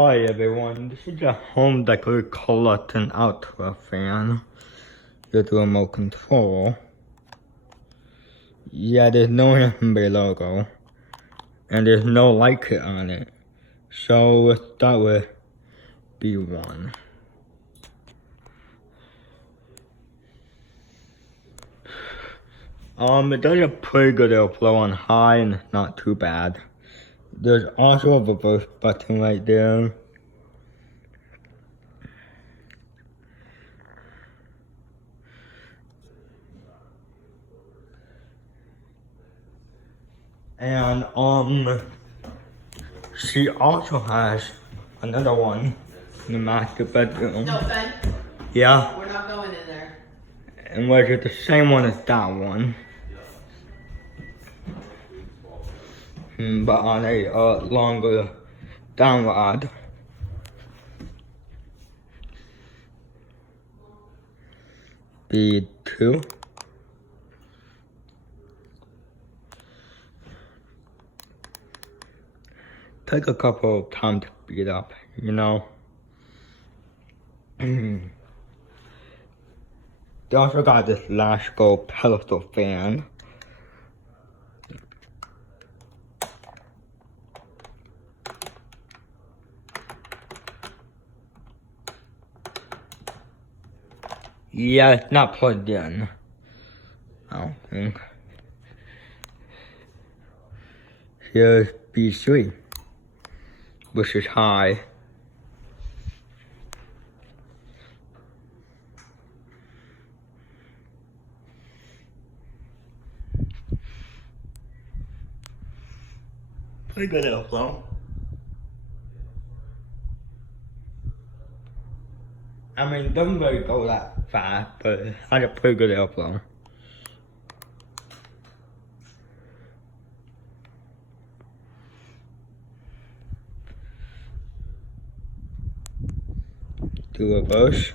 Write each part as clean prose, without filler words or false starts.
Hi everyone, this is a home decor Collecting Altura fan with remote control. Yeah, there's no Hamburger logo, and there's no light kit on it, so we'll start with B1. It does a pretty good airflow on high and not too bad. There's also a reverse button right there. And she also has another one in the master bedroom. No, Ben. Yeah. We're not going in there. And was it the same one as that one? But on a longer down rod. B2. Take a couple of time to beat up, you know. They also got this Lasco pedestal fan. Yeah, it's not plugged in, I don't think. Here's B3, which is high. Pretty good airflow. I mean, it doesn't really go that fast, but it has a pretty good airflow. Do reverse.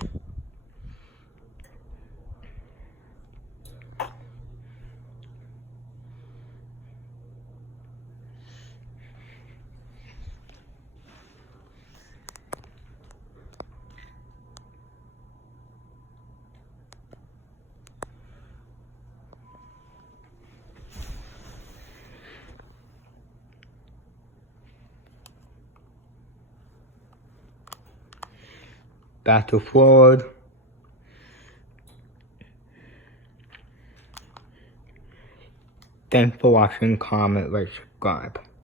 Back to forward. Thanks for watching, comment, rate, subscribe.